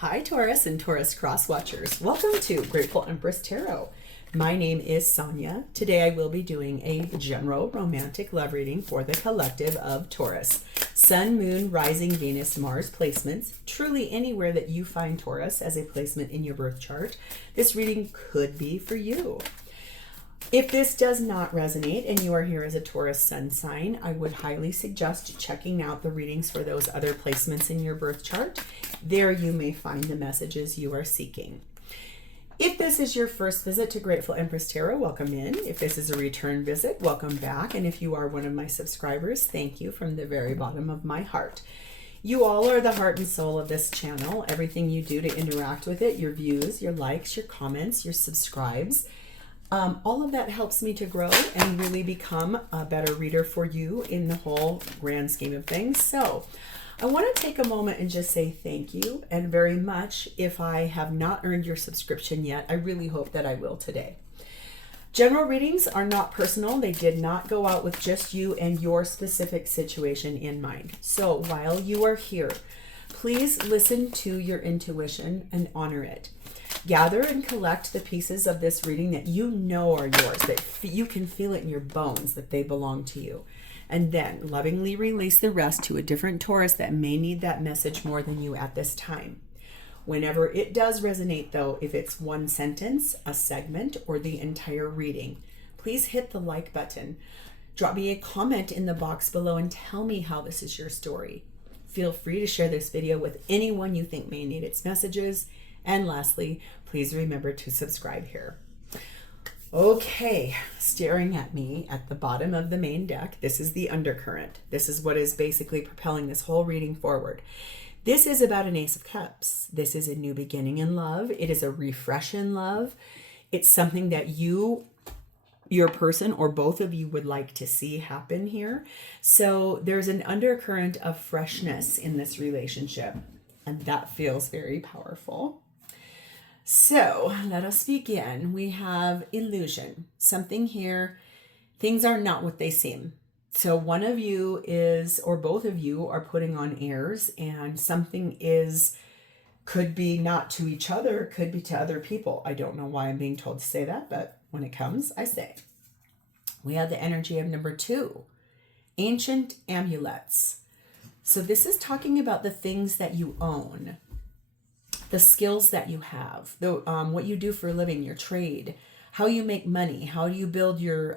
Hi Taurus and Taurus cross watchers. Welcome to Grateful Empress Tarot. My name is Sonia. Today I will be doing a general romantic love reading for the collective of Taurus. Sun, Moon, Rising, Venus, Mars placements. Truly anywhere that you find Taurus as a placement in your birth chart, this reading could be for you. If this does not resonate and you are here as a Taurus sun sign, I would highly suggest checking out the readings for those other placements in your birth chart. There you may find the messages you are seeking. If this is your first visit to Grateful Empress Tarot, welcome in. If this is a return visit, welcome back. And if you are one of my subscribers, thank you from the very bottom of my heart. You all are the heart and soul of this channel. Everything you do to interact with it, your views, your likes, your comments, your subscribes, all of that helps me to grow and really become a better reader for you in the whole grand scheme of things. So I want to take a moment and just say thank you and very much. If I have not earned your subscription yet, I really hope that I will today. General readings are not personal. They did not go out with just you and your specific situation in mind. So while you are here, please listen to your intuition and honor it. Gather and collect the pieces of this reading that you know are yours, that you can feel it in your bones that they belong to you. And then lovingly release the rest to a different Taurus that may need that message more than you at this time. Whenever it does resonate though, if it's one sentence, a segment, or the entire reading, please hit the like button. Drop me a comment in the box below and tell me how this is your story. Feel free to share this video with anyone you think may need its messages. And lastly, please remember to subscribe here. Okay, staring at me at the bottom of the main deck, this is the undercurrent. This is what is basically propelling this whole reading forward. This is about an Ace of Cups. This is a new beginning in love. It is a refresh in love. It's something that you, your person, or both of you would like to see happen here. So there's an undercurrent of freshness in this relationship, and that feels very powerful. So let us begin. We have illusion, something here. Things are not what they seem. So one of you is, or both of you are putting on airs, and something could be not to each other, could be to other people. I don't know why I'm being told to say that, but when it comes, I say. We have the energy of number 2, ancient amulets. So this is talking about the things that you own, the skills that you have, what you do for a living, your trade, how you make money, how do you build your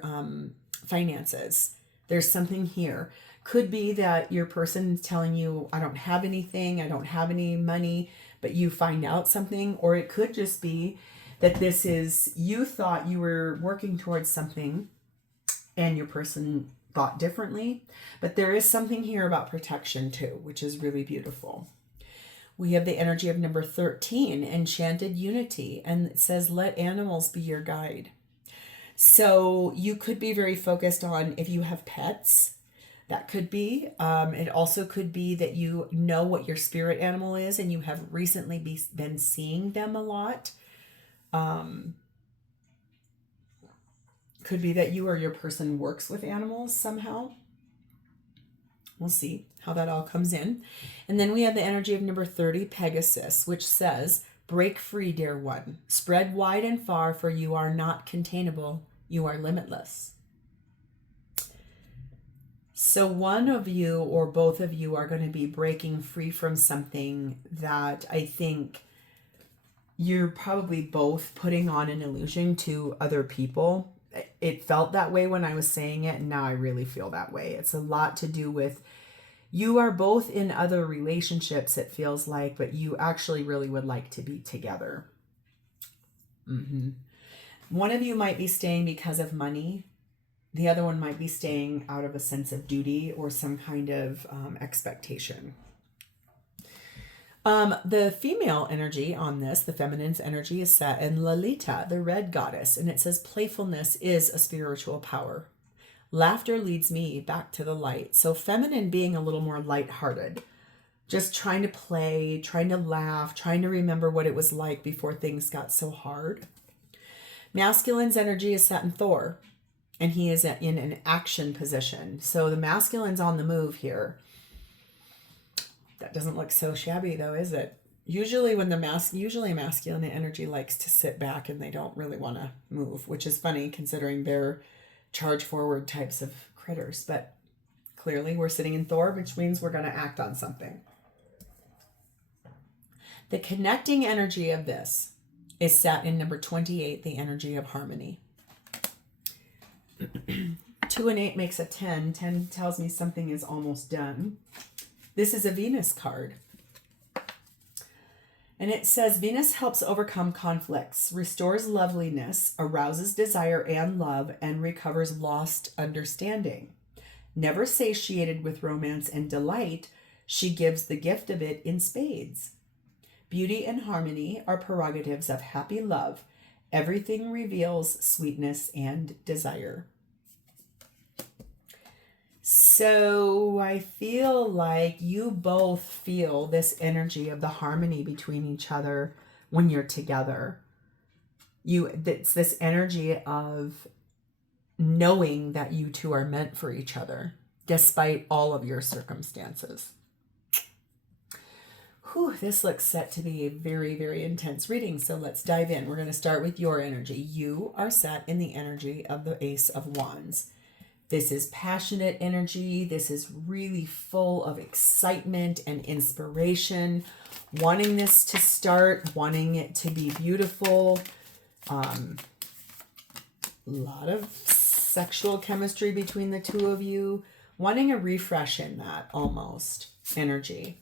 finances. There's something here. Could be that your person is telling you, I don't have anything, I don't have any money, but you find out something. Or it could just be that this is, you thought you were working towards something and your person thought differently. But there is something here about protection too, which is really beautiful. We have the energy of number 13, enchanted unity, and it says, let animals be your guide. So you could be very focused on if you have pets, that could be. It also could be that you know what your spirit animal is and you have recently been seeing them a lot. Could be that you or your person works with animals somehow. We'll see how that all comes in. And then we have the energy of number 30, Pegasus, which says, break free, dear one. Spread wide and far, for you are not containable. You are limitless. So one of you or both of you are going to be breaking free from something that I think you're probably both putting on an illusion to other people. It felt that way when I was saying it, and now I really feel that way. It's a lot to do with you are both in other relationships, it feels like, but you actually really would like to be together. One of you might be staying because of money. The other one might be staying out of a sense of duty or some kind of expectation. The female energy on this, the feminine's energy, is set in Lalita, the red goddess, and it says playfulness is a spiritual power. Laughter leads me back to the light. So feminine being a little more lighthearted, just trying to play, trying to laugh, trying to remember what it was like before things got so hard. Masculine's energy is set in Thor, and he is in an action position. So the masculine's on the move here. That doesn't look so shabby though, is it? Usually when usually masculine energy likes to sit back and they don't really want to move, which is funny considering they're charge forward types of critters. But clearly we're sitting in Thor, which means we're going to act on something. The connecting energy of this is sat in number 28, the energy of harmony. 2 and 8 makes a 10. 10 tells me something is almost done. This is a Venus card. And it says, Venus helps overcome conflicts, restores loveliness, arouses desire and love, and recovers lost understanding. Never satiated with romance and delight, she gives the gift of it in spades. Beauty and harmony are prerogatives of happy love. Everything reveals sweetness and desire. So I feel like you both feel this energy of the harmony between each other when you're together. It's this energy of knowing that you two are meant for each other, despite all of your circumstances. Whew, this looks set to be a very, very intense reading. So let's dive in. We're going to start with your energy. You are set in the energy of the Ace of Wands. This is passionate energy. This is really full of excitement and inspiration, wanting this to start, wanting it to be beautiful. A lot of sexual chemistry between the two of you, wanting a refresh in that almost energy.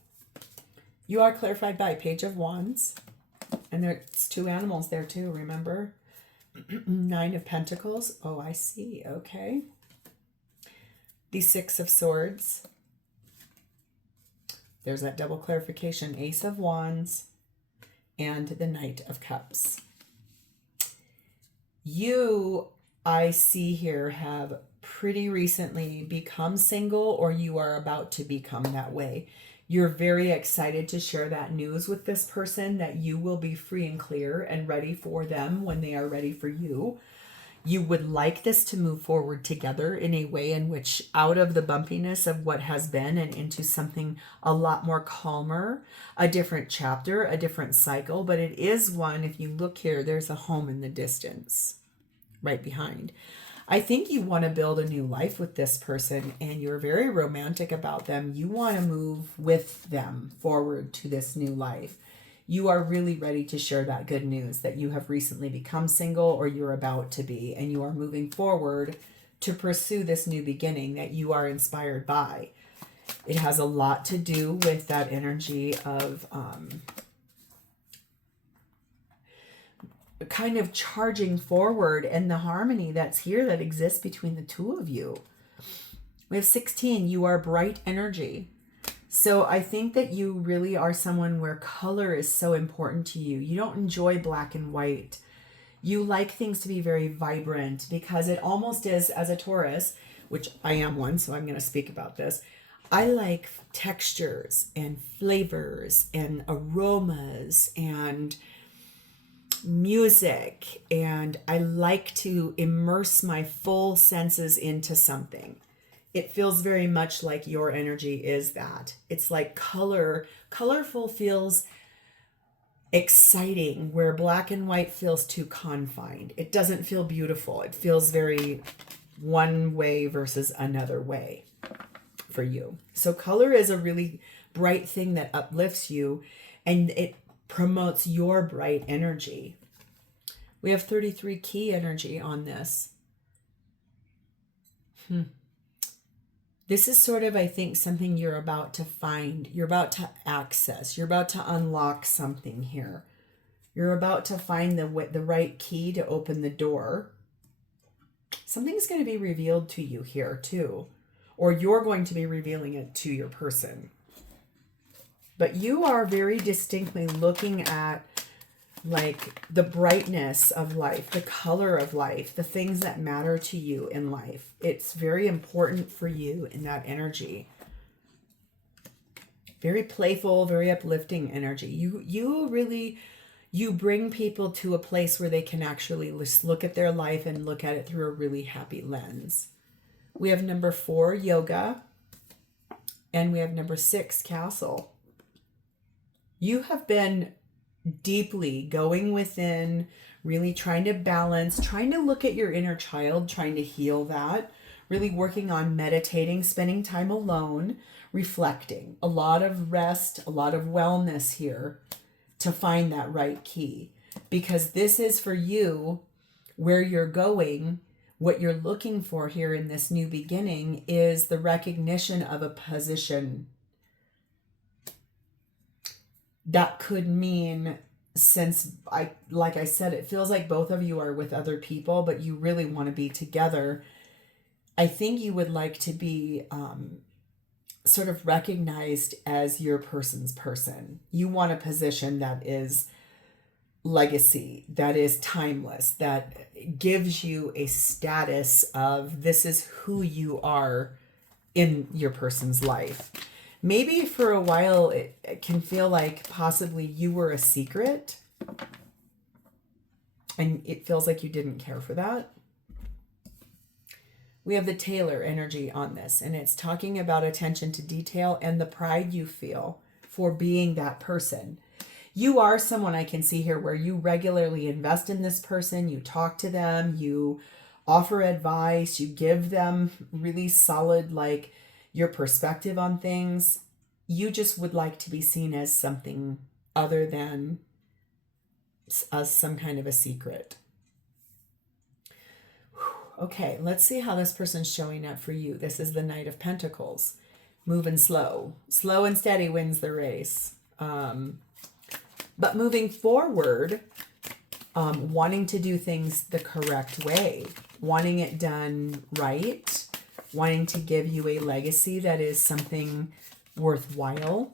You are clarified by Page of Wands, and there's 2 animals there too, remember? 9 of Pentacles. Oh, I see. Okay. The 6 of Swords. There's that double clarification. Ace of Wands and the Knight of Cups. You, I see here, have pretty recently become single, or you are about to become that way. You're very excited to share that news with this person, that you will be free and clear and ready for them when they are ready for you. You would like this to move forward together in a way in which, out of the bumpiness of what has been and into something a lot more calmer, a different chapter, a different cycle. But it is one, if you look here, there's a home in the distance right behind. I think you want to build a new life with this person, and you're very romantic about them. You want to move with them forward to this new life. You are really ready to share that good news that you have recently become single, or you're about to be, and you are moving forward to pursue this new beginning that you are inspired by. It has a lot to do with that energy of kind of charging forward, and the harmony that's here that exists between the two of you. We have 16. You are bright energy. So I think that you really are someone where color is so important to you. You don't enjoy black and white. You like things to be very vibrant, because it almost is, as a Taurus, which I am one, so I'm going to speak about this. I like textures and flavors and aromas and music, and I like to immerse my full senses into something. It feels very much like your energy is that. It's like colorful feels exciting, where black and white feels too confined. It doesn't feel beautiful. It feels very one way versus another way for you. So color is a really bright thing that uplifts you, and it promotes your bright energy. We have 33 key energy on this. This is sort of, I think, something you're about to find. You're about to access. You're about to unlock something here. You're about to find the right key to open the door. Something's going to be revealed to you here too, or you're going to be revealing it to your person. But you are very distinctly looking at like the brightness of life, the color of life, the things that matter to you in life. It's very important for you in that energy. Very playful, very uplifting energy. You bring people to a place where they can actually just look at their life and look at it through a really happy lens. We have number 4, yoga, and we have number 6, castle. You have been deeply going within, really trying to balance, trying to look at your inner child, trying to heal that, really working on meditating, spending time alone, reflecting. A lot of rest, a lot of wellness here to find that right key. Because this is for you where you're going. What you're looking for here in this new beginning is the recognition of a position. That could mean, since like I said, it feels like both of you are with other people, but you really want to be together. I think you would like to be sort of recognized as your person's person. You want a position that is legacy, that is timeless, that gives you a status of this is who you are in your person's life. Maybe for a while it can feel like possibly you were a secret and it feels like you didn't care for that. We have the Taylor energy on this, and it's talking about attention to detail and the pride you feel for being that person. You are someone I can see here where you regularly invest in this person, you talk to them, you offer advice, you give them really solid, like, your perspective on things. You just would like to be seen as something other than as some kind of a secret. Okay, let's see how this person's showing up for you. This is the Knight of Pentacles. Moving slow. Slow and steady wins the race. But moving forward, wanting to do things the correct way, wanting it done right, wanting to give you a legacy that is something worthwhile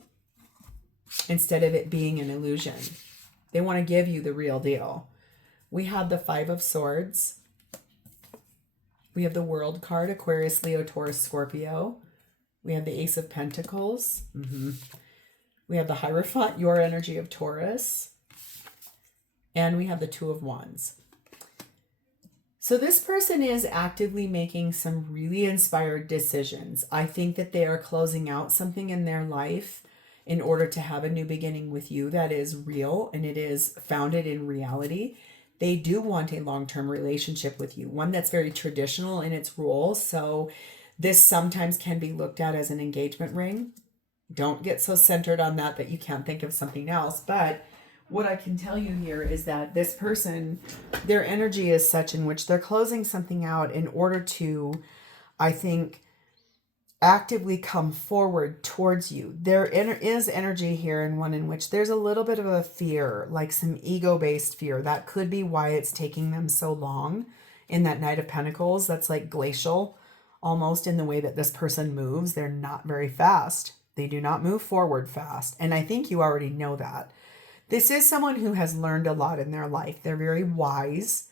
instead of it being an illusion. They want to give you the real deal. We have the Five of Swords. We have the World card, Aquarius, Leo, Taurus, Scorpio. We have the Ace of Pentacles. We have the Hierophant, your energy of Taurus. And we have the Two of Wands. So this person is actively making some really inspired decisions. I think that they are closing out something in their life in order to have a new beginning with you that is real and it is founded in reality. They do want a long-term relationship with you, one that's very traditional in its rules. So this sometimes can be looked at as an engagement ring. Don't get so centered on that you can't think of something else. But what I can tell you here is that this person, their energy is such in which they're closing something out in order to, I think, actively come forward towards you. There is energy here and one in which there's a little bit of a fear, like some ego-based fear. That could be why it's taking them so long in that Knight of Pentacles. That's like glacial almost in the way that this person moves. They're not very fast. They do not move forward fast. And I think you already know that. This is someone who has learned a lot in their life. They're very wise.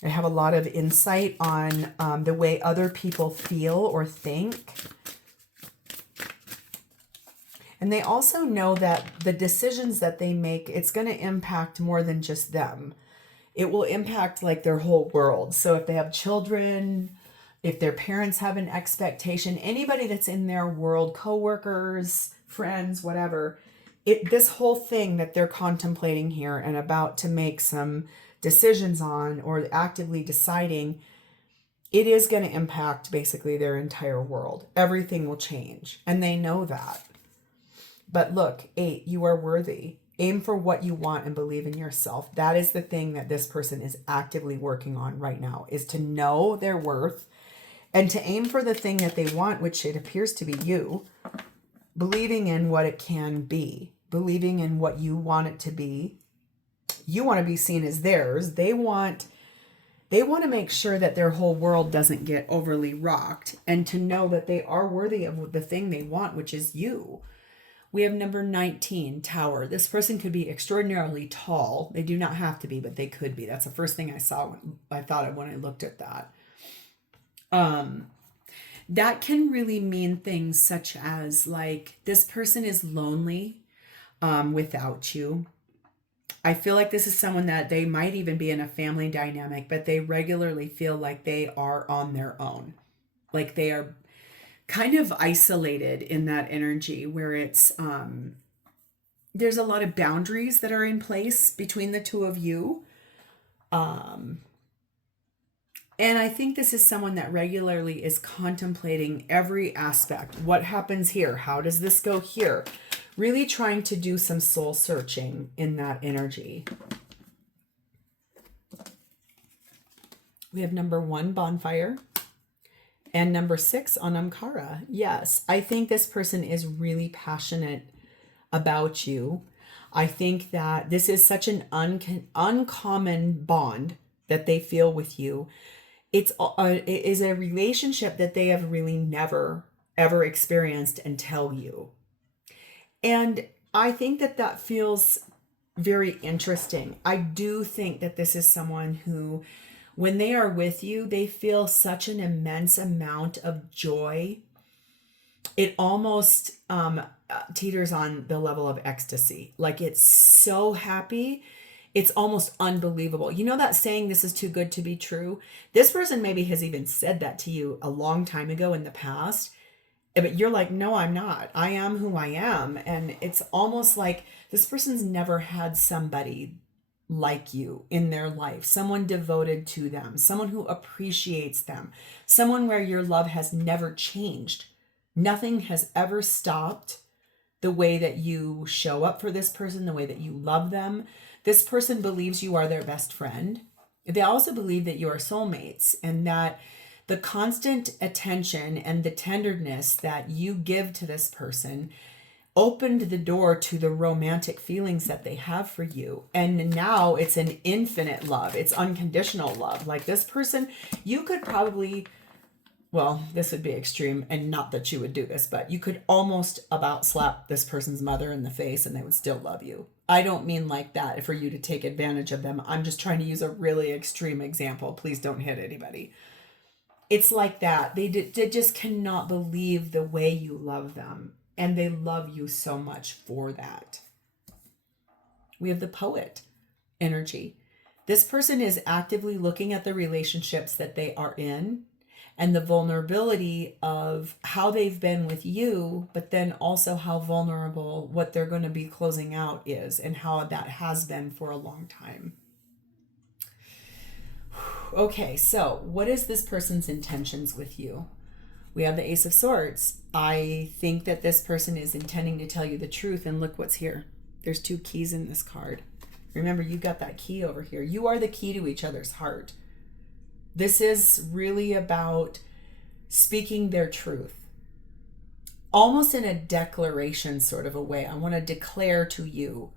They have a lot of insight on the way other people feel or think. And they also know that the decisions that they make, it's going to impact more than just them. It will impact like their whole world. So if they have children, if their parents have an expectation, anybody that's in their world, coworkers, friends, whatever, this whole thing that they're contemplating here and about to make some decisions on or actively deciding, it is going to impact basically their entire world. Everything will change. And they know that. But look, 8, you are worthy. Aim for what you want and believe in yourself. That is the thing that this person is actively working on right now, is to know their worth and to aim for the thing that they want, which it appears to be you. Believing in what it can be, believing in what you want it to be. You want to be seen as theirs. They want to make sure that their whole world doesn't get overly rocked and to know that they are worthy of the thing they want, which is you. We have number 19, Tower. This person could be extraordinarily tall. They do not have to be, but they could be. That's the first thing I saw I thought of when I looked at that. That can really mean things such as like this person is lonely without you. I feel like this is someone that they might even be in a family dynamic, but they regularly feel like they are on their own. Like they are – kind of isolated in that energy where it's there's a lot of boundaries that are in place between the two of you. And I think this is someone that regularly is contemplating every aspect. What happens here? How does this go here? Really trying to do some soul searching in that energy. We have number 1, bonfire, and number 6 on Ankara. Yes, I think this person is really passionate about you. I think that this is such an uncommon bond that they feel with you. It is a relationship that they have really never, ever experienced until you. And I think that that feels very interesting. I do think that this is someone who, when they are with you, they feel such an immense amount of joy. It almost teeters on the level of ecstasy. Like, it's so happy. It's almost unbelievable. You know that saying, this is too good to be true? This person maybe has even said that to you a long time ago in the past. But you're like, no, I'm not. I am who I am. And it's almost like this person's never had somebody like you in their life, someone devoted to them, someone who appreciates them, someone where your love has never changed. Nothing has ever stopped the way that you show up for this person, the way that you love them. This person believes you are their best friend. They also believe that you are soulmates, and that the constant attention and the tenderness that you give to this person opened the door to the romantic feelings that they have for you. And now it's an infinite love. It's unconditional love. Like, this person, you could probably, well, this would be extreme, and not that you would do this, but you could almost about slap this person's mother in the face and they would still love you. I don't mean like that for you to take advantage of them. I'm just trying to use a really extreme example. Please don't hit anybody. It's like that. They just cannot believe the way you love them. And they love you so much for that. We have the poet energy. This person is actively looking at the relationships that they are in and the vulnerability of how they've been with you, but then also how vulnerable what they're going to be closing out is, and how that has been for a long time. Okay, so what is this person's intentions with you? We have the Ace of Swords. I think that this person is intending to tell you the truth, and look what's here. There's 2 keys in this card. Remember, you got that key over here. You are the key to each other's heart. This is really about speaking their truth, almost in a declaration sort of a way. I want to declare to you,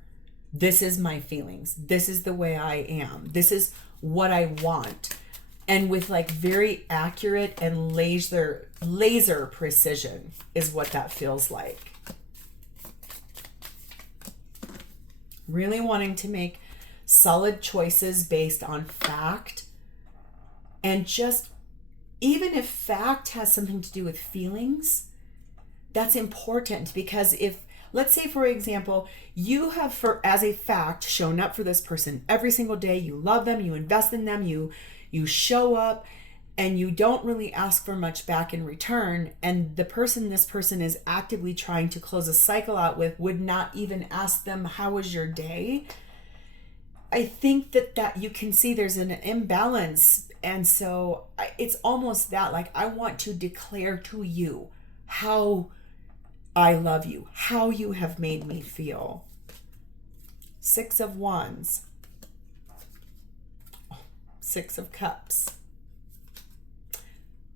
this is my feelings. This is the way I am. This is what I want. And with like very accurate and laser precision is what that feels like. Really wanting to make solid choices based on fact. And just, even if fact has something to do with feelings, that's important, because if, let's say, for example, you have, as a fact, shown up for this person every single day, you love them, you invest in them, you show up, and you don't really ask for much back in return, and the person this person is actively trying to close a cycle out with would not even ask them, how was your day? I think that you can see there's an imbalance. And so it's almost that, like, I want to declare to you how I love you, how you have made me feel. 6 of Wands. 6 of Cups.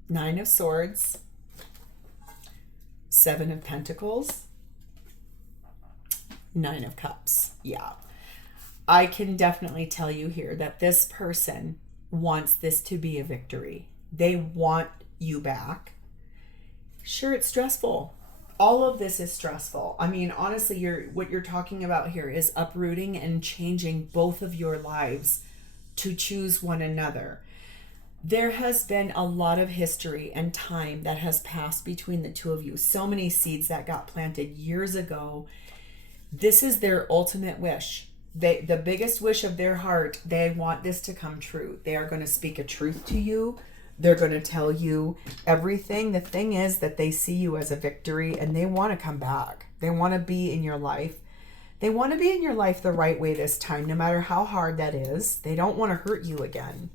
9 of Swords. 7 of Pentacles. 9 of Cups. Yeah. I can definitely tell you here that this person wants this to be a victory. They want you back. Sure, it's stressful. All of this is stressful. I mean, honestly, what you're talking about here is uprooting and changing both of your lives to choose one another. There has been a lot of history and time that has passed between the two of you. So many seeds that got planted years ago. This is their ultimate wish. The biggest wish of their heart, they want this to come true. They are going to speak a truth to you. They're going to tell you everything. The thing is that they see you as a victory, and they want to come back. They want to be in your life. They want to be in your life the right way this time, no matter how hard that is. They don't want to hurt you again.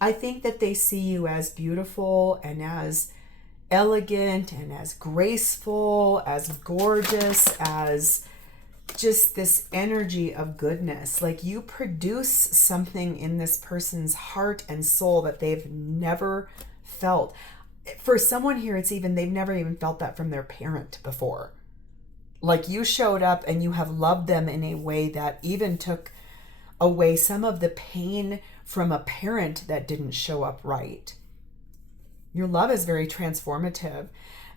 I think that they see you as beautiful and as elegant and as graceful, as gorgeous, as just this energy of goodness. Like you produce something in this person's heart and soul that they've never felt. For someone here, it's even, they've never even felt that from their parent before. Like you showed up and you have loved them in a way that even took away some of the pain from a parent that didn't show up right. Your love is very transformative.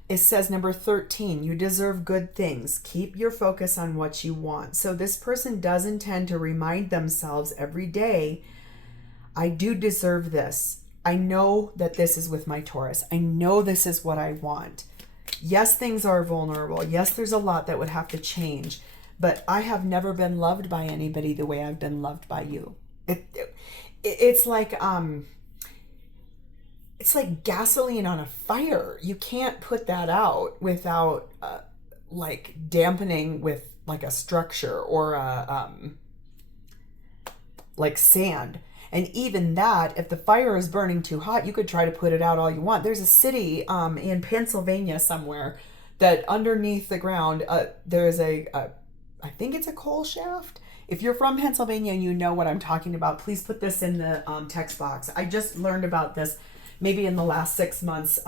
It says number 13, you deserve good things. Keep your focus on what you want. So this person does intend to remind themselves every day, I do deserve this. I know that this is with my Taurus. I know this is what I want. Yes, things are vulnerable. Yes, there's a lot that would have to change, but I have never been loved by anybody the way I've been loved by you. It's like gasoline on a fire. You can't put that out without like dampening with like a structure or like sand. And even that, if the fire is burning too hot, you could try to put it out all you want. There's a city in Pennsylvania somewhere that underneath the ground, there's I think it's a coal shaft. If you're from Pennsylvania and you know what I'm talking about, please put this in the text box. I just learned about this maybe in the last 6 months,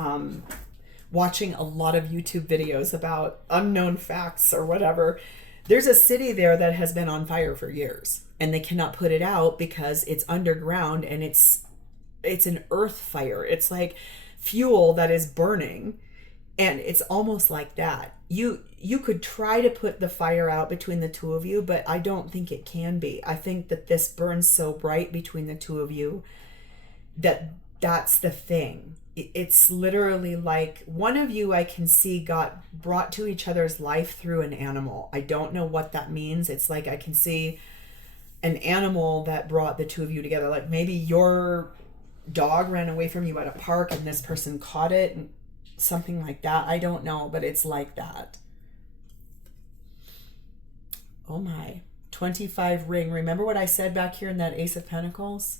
watching a lot of YouTube videos about unknown facts or whatever. There's a city there that has been on fire for years and they cannot put it out because it's underground and it's an earth fire. It's like fuel that is burning, and it's almost like that. You could try to put the fire out between the two of you, but I don't think it can be. I think that this burns so bright between the two of you that that's the thing. It's literally like one of you, I can see, got brought to each other's life through an animal. I don't know what that means. It's like I can see an animal that brought the two of you together. Like maybe your dog ran away from you at a park and this person caught it and something like that. I don't know, but it's like that. Oh my. 25 ring. Remember what I said back here in that Ace of Pentacles?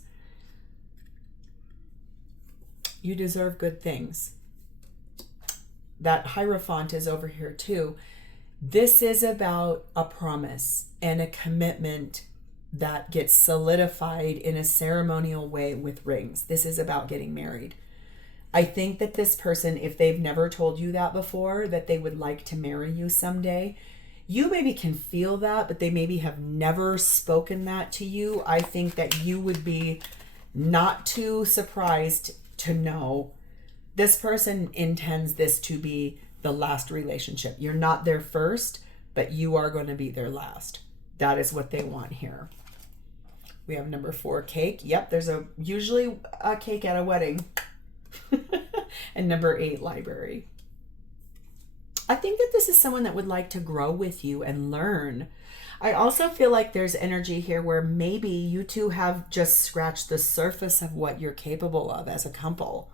You deserve good things. That Hierophant is over here too. This is about a promise and a commitment that gets solidified in a ceremonial way with rings. This is about getting married. I think that this person, if they've never told you that before, that they would like to marry you someday, you maybe can feel that, but they maybe have never spoken that to you. I think that you would be not too surprised to know this person intends this to be the last relationship. You're not their first, but you are going to be their last. That is what they want here. We have number 4, cake. Yep, there's usually a cake at a wedding. And number 8, library. I think that this is someone that would like to grow with you and learn. I also feel like there's energy here where maybe you two have just scratched the surface of what you're capable of as a couple.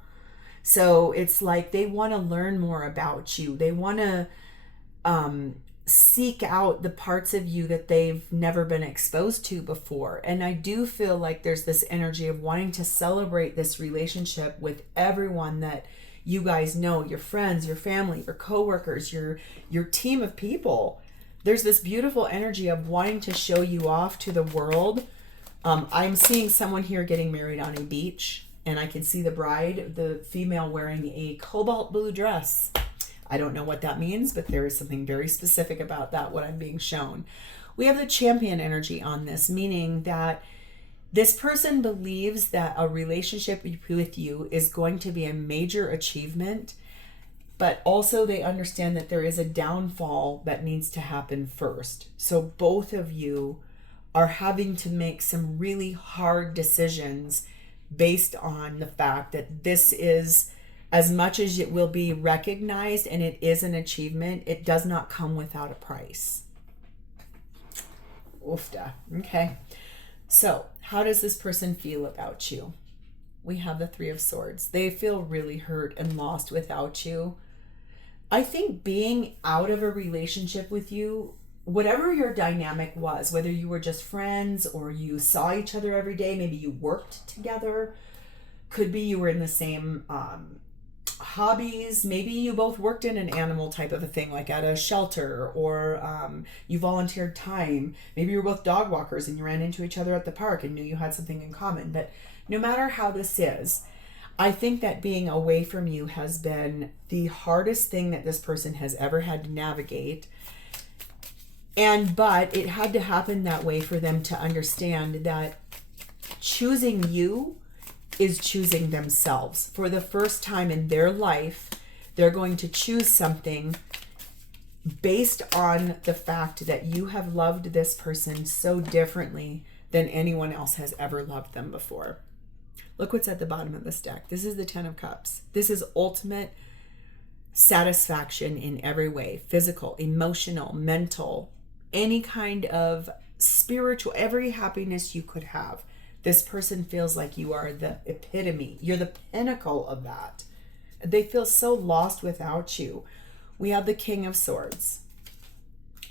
So it's like they want to learn more about you. They want to seek out the parts of you that they've never been exposed to before. And I do feel like there's this energy of wanting to celebrate this relationship with everyone that you guys know, your friends, your family, your coworkers, your team of people. There's this beautiful energy of wanting to show you off to the world. I'm seeing someone here getting married on a beach, and I can see the bride, the female, wearing a cobalt blue dress. I don't know what that means, but there is something very specific about that, what I'm being shown. We have the champion energy on this, meaning that this person believes that a relationship with you is going to be a major achievement, but also they understand that there is a downfall that needs to happen first. So both of you are having to make some really hard decisions based on the fact that this is, as much as it will be recognized and it is an achievement, it does not come without a price. Oofda. Okay. So how does this person feel about you? We have the 3 of Swords. They feel really hurt and lost without you. I think being out of a relationship with you, whatever your dynamic was, whether you were just friends or you saw each other every day, maybe you worked together, could be you were in the same hobbies, maybe you both worked in an animal type of a thing, like at a shelter, or you volunteered time. Maybe you were both dog walkers and you ran into each other at the park and knew you had something in common. But no matter how this is, I think that being away from you has been the hardest thing that this person has ever had to navigate. But it had to happen that way for them to understand that choosing you is choosing themselves. For the first time in their life, they're going to choose something based on the fact that you have loved this person so differently than anyone else has ever loved them before. Look what's at the bottom of this deck. This is the Ten of Cups. This is ultimate satisfaction in every way. Physical, emotional, mental, any kind of spiritual, every happiness you could have. This person feels like you are the epitome. You're the pinnacle of that. They feel so lost without you. We have the King of Swords.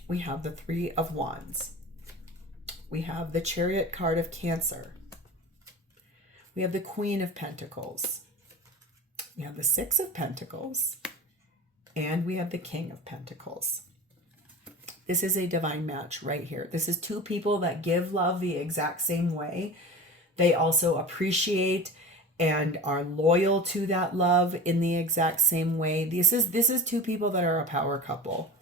We have the Three of Wands. We have the Chariot card of Cancer. We have the Queen of Pentacles. We have the Six of Pentacles. And we have the King of Pentacles. This is a divine match right here. This is two people that give love the exact same way. They also appreciate and are loyal to that love in the exact same way. This is two people that are a power couple.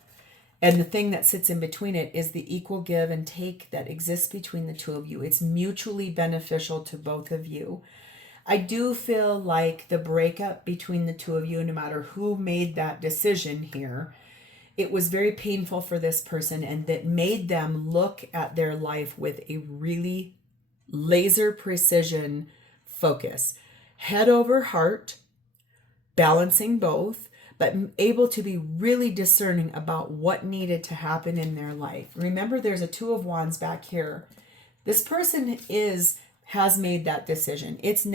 And the thing that sits in between it is the equal give and take that exists between the two of you. It's mutually beneficial to both of you. I do feel like the breakup between the two of you, no matter who made that decision here, it was very painful for this person, and that made them look at their life with a really laser precision focus. Head over heart, balancing both, but able to be really discerning about what needed to happen in their life. Remember, there's a Two of Wands back here. This person has made that decision. It's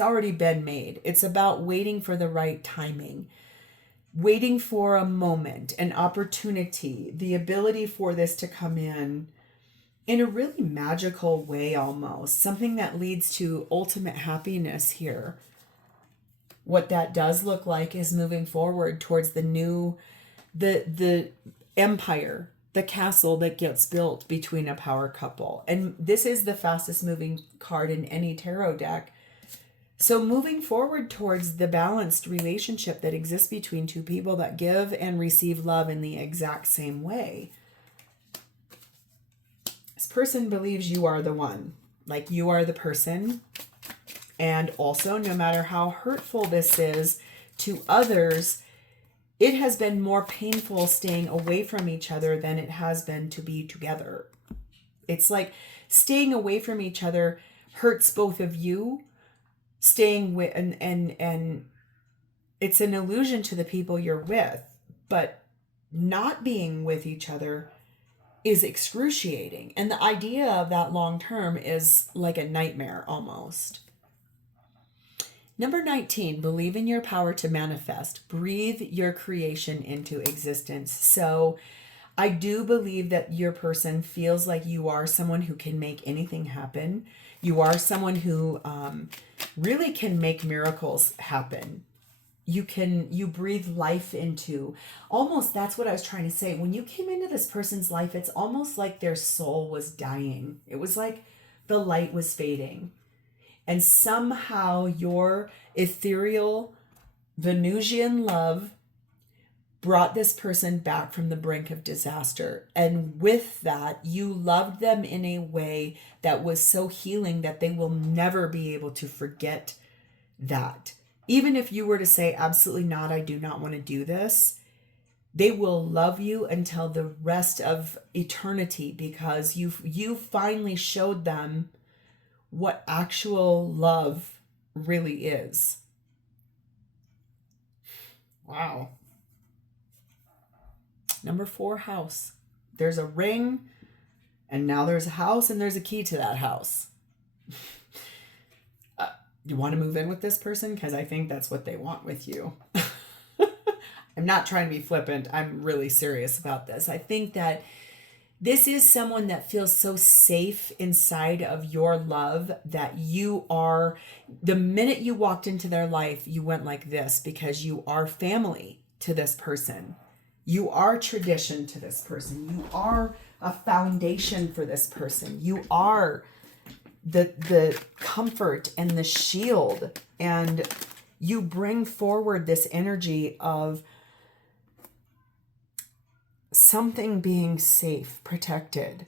already been made. It's about waiting for the right timing, waiting for a moment, an opportunity, the ability for this to come in a really magical way, almost something that leads to ultimate happiness here. What that does look like is moving forward towards the empire, the castle that gets built between a power couple. And this is the fastest moving card in any tarot deck. So moving forward towards the balanced relationship that exists between two people that give and receive love in the exact same way. This person believes you are the one, like you are the person. And also, no matter how hurtful this is to others, it has been more painful staying away from each other than it has been to be together. It's like staying away from each other hurts both of you. Staying with, and it's an illusion to the people you're with, but not being with each other is excruciating. And the idea of that long term is like a nightmare almost. Number 19, believe in your power to manifest. Breathe your creation into existence. So I do believe that your person feels like you are someone who can make anything happen. You are someone who really can make miracles happen. You breathe life into, almost, that's what I was trying to say. When you came into this person's life, it's almost like their soul was dying. It was like the light was fading. And somehow your ethereal Venusian love brought this person back from the brink of disaster. And with that, you loved them in a way that was so healing that they will never be able to forget that. Even if you were to say, absolutely not, I do not want to do this, they will love you until the rest of eternity, because you finally showed them what actual love really is. Wow. Number 4, house. There's a ring, and now there's a house, and there's a key to that house. You want to move in with this person? Because I think that's what they want with you. I'm not trying to be flippant. I'm really serious about this. I think that this is someone that feels so safe inside of your love that you are, the minute you walked into their life, you went like this because you are family to this person. You are tradition to this person. You are a foundation for this person. You are the comfort and the shield. And you bring forward this energy of something being safe, protected.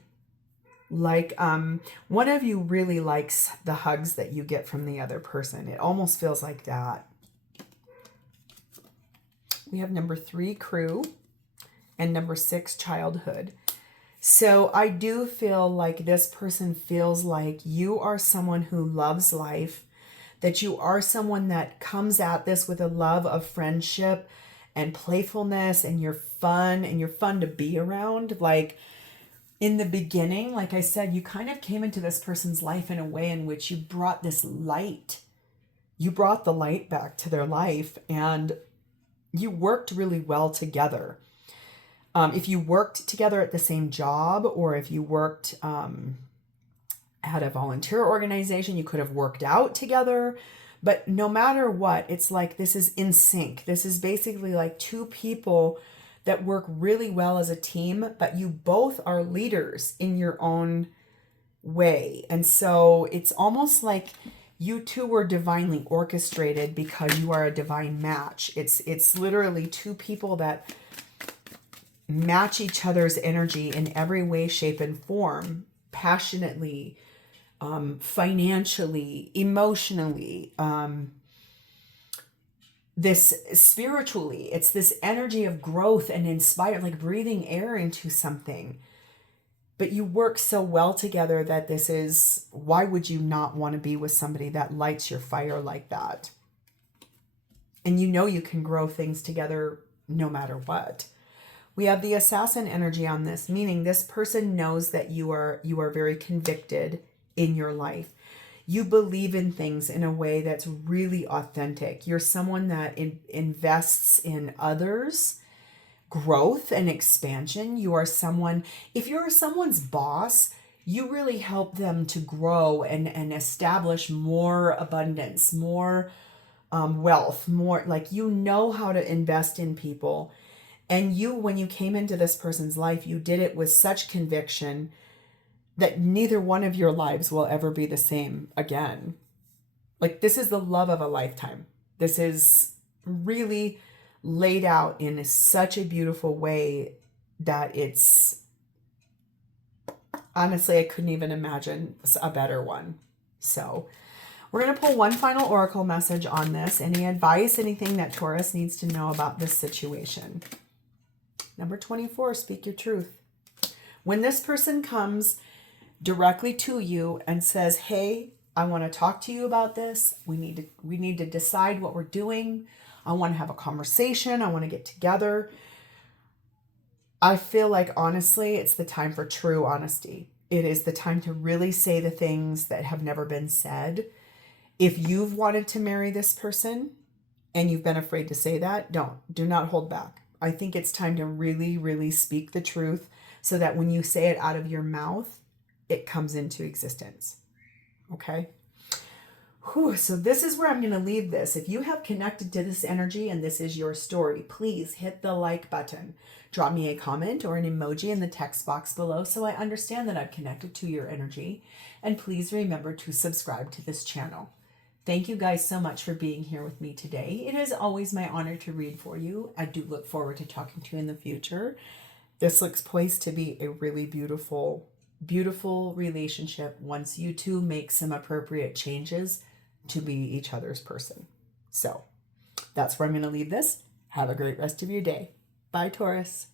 Like one of you really likes the hugs that you get from the other person. It almost feels like that. We have number 3, crew, and number 6, childhood. So I do feel like this person feels like you are someone who loves life, that you are someone that comes at this with a love of friendship and playfulness, and you're fun to be around. Like in the beginning, like I said, you kind of came into this person's life in a way in which you brought this light. You brought the light back to their life, and you worked really well together. If you worked together at the same job, or if you worked at a volunteer organization, you could have worked out together. But no matter what, it's like this is in sync. This is basically like two people that work really well as a team, but you both are leaders in your own way. And so it's almost like you two were divinely orchestrated because you are a divine match. It's literally two people that match each other's energy in every way, shape, and form, passionately, financially, emotionally, this spiritually. It's this energy of growth and inspired, like breathing air into something. But you work so well together that this is, why would you not want to be with somebody that lights your fire like that? And you know you can grow things together no matter what. We have the assassin energy on this, meaning this person knows that you are very convicted in your life. You believe in things in a way that's really authentic. You're someone that invests in others' growth and expansion. You are someone, if you're someone's boss, you really help them to grow and establish more abundance, more wealth, more, like, you know how to invest in people. And you, when you came into this person's life, you did it with such conviction that neither one of your lives will ever be the same again. Like, this is the love of a lifetime. This is really laid out in such a beautiful way that it's, honestly, I couldn't even imagine a better one. So we're going to pull one final oracle message on this. Any advice, anything that Taurus needs to know about this situation? Number 24, speak your truth. When this person comes directly to you and says, hey, I want to talk to you about this. We need to decide what we're doing. I want to have a conversation. I want to get together. I feel like, honestly, it's the time for true honesty. It is the time to really say the things that have never been said. If you've wanted to marry this person and you've been afraid to say that, do not hold back. I think it's time to really, really speak the truth so that when you say it out of your mouth, it comes into existence. Okay? Whew, so this is where I'm going to leave this. If you have connected to this energy and this is your story, please hit the like button. Drop me a comment or an emoji in the text box below so I understand that I've connected to your energy. And please remember to subscribe to this channel. Thank you guys so much for being here with me today. It is always my honor to read for you. I do look forward to talking to you in the future. This looks poised to be a really beautiful, beautiful relationship once you two make some appropriate changes to be each other's person. So that's where I'm going to leave this. Have a great rest of your day. Bye, Taurus.